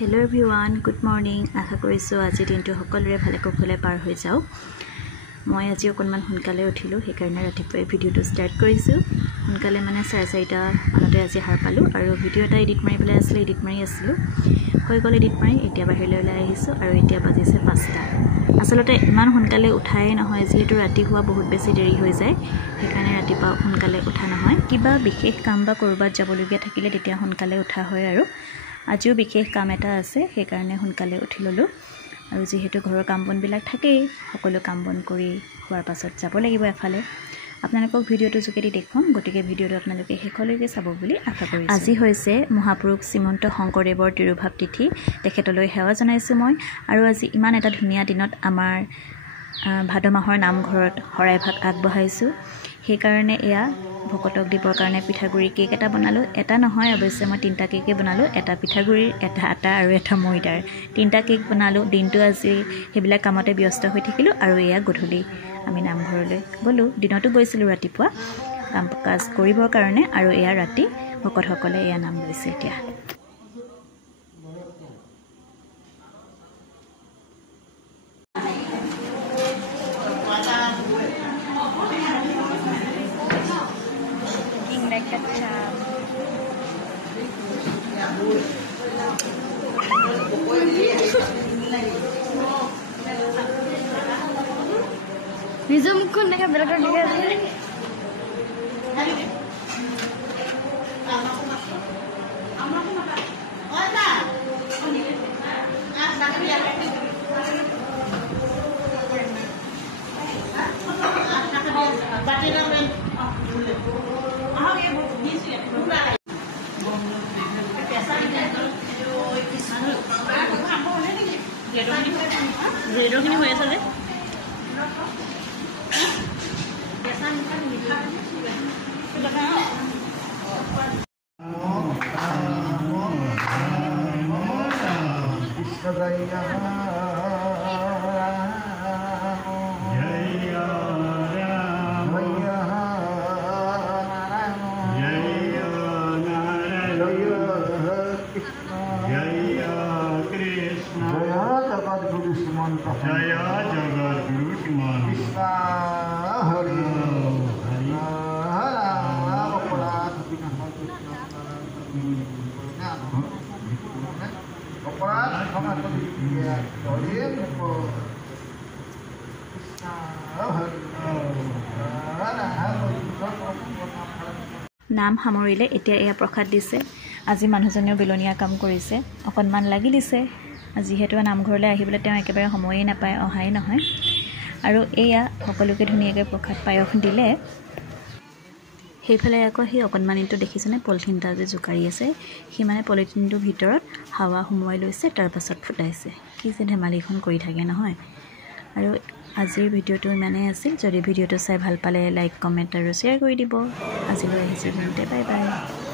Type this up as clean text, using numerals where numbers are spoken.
Hello everyone, good morning. আশা কৰিছো আজি দিনটো সকলোৰে ভালে কুশলে পাৰ হৈ যাওক। মই আজি অকনমান সোনকালে উঠিলো, সেইকাৰণে ৰাতিপুৱা ভিডিওটো ষ্টাৰ্ট কৰিছো। সোনকালে মানে 4:30টা মানতে আজি হাৰ পালো আৰু ভিডিও এটা এডিট মাৰিবলৈ আছিল, এডিট মাৰি আছিলো। হৈ গ'ল এডিট মাৰি, এতিয়া বাহিৰলৈ ওলাই আহিছো আৰু এতিয়া বাজিছে 5টা। আসলতে ইমান সোনকালে উঠাই নহয়, যেহেতু ৰাতি হোৱা বহুত বেছি দেৰি হৈ যায়, সেইকাৰণে ৰাতিপুৱা সোনকালে উঠা নহয়। কিবা বিশেষ কাম বা কৰবাত যাবলগীয়া থাকিলে তেতিয়া সোনকালে উঠা হয় আৰু আজিও বিশেষ কাম এটা আছে, সেইকাৰণে সোনকালে উঠি ললো। আৰু যেহেতু ঘৰৰ কাম বনবিলাক থাকেই, সকলো কাম বন কৰি হোৱাৰ পাছত যাব লাগিব এফালে। আপোনালোকক ভিডিওটো যোগেদি দেখুৱাম, গতিকে ভিডিওটো আপোনালোকে শেষলৈকে চাব বুলি আশা কৰিছো। আজি হৈছে মহাপুৰুষ শ্ৰীমন্ত শংকৰদেৱৰ তিৰুভাৱ তিথি, তেখেতলৈ সেৱা জনাইছো মই। আৰু আজি ইমান এটা ধুনীয়া দিনত আমাৰ ভাদ মাহৰ নামঘৰত শৰাইভাগ আগবঢ়াইছো, সেইকাৰণে এয়া ভকতক দিবৰ কাৰণে পিঠাগুৰি কেক এটা বনালো। এটা নহয়, অৱশ্যে মই 3টা কেকে বনালো, এটা পিঠাগুৰিৰ, এটা আটা আৰু এটা ময়দাৰ। 3টা কেক বনালো। দিনটো আজি সেইবিলাক কামতে ব্যস্ত হৈ থাকিলো আৰু এয়া গধূলি আমি নামঘৰলৈ গ'লো। দিনতো গৈছিলো ৰাতিপুৱা কাম কাজ কৰিবৰ কাৰণে, আৰু এয়া ৰাতি ভকতসকলে এয়া নাম লৈছে। এতিয়া Bisa mukun dekat belakang dia. নাম সামৰিলে। এতিয়া এয়া প্ৰসাদ দিছে। আজি মানুহজনেও বিলনীয়া কাম কৰিছে, অকণমান লাগি দিছে। যিহেতু নামঘৰলৈ আহিবলৈ তেওঁ একেবাৰে সময়েই নাপায়, অহাই নহয়। আৰু এয়া সকলোকে ধুনীয়াকৈ প্ৰসাদ পায়স দিলে। সেইফালে আকৌ সেই অকণমানিটো দেখিছেনে, পলিথিনটা যে জোকাৰি আছে, সি মানে পলিথিনটোৰ ভিতৰত হাৱা সোমোৱাই লৈছে, তাৰপাছত ফুটাইছে। কি যে ধেমালিখন কৰি থাকে নহয়। আৰু আজিৰ ভিডিওটো ইমানেই আছিল। যদি ভিডিওটো চাই ভাল পালে লাইক, কমেণ্ট আৰু শ্বেয়াৰ কৰি দিব। আজিলৈ আহিছোঁ, বাই বাই।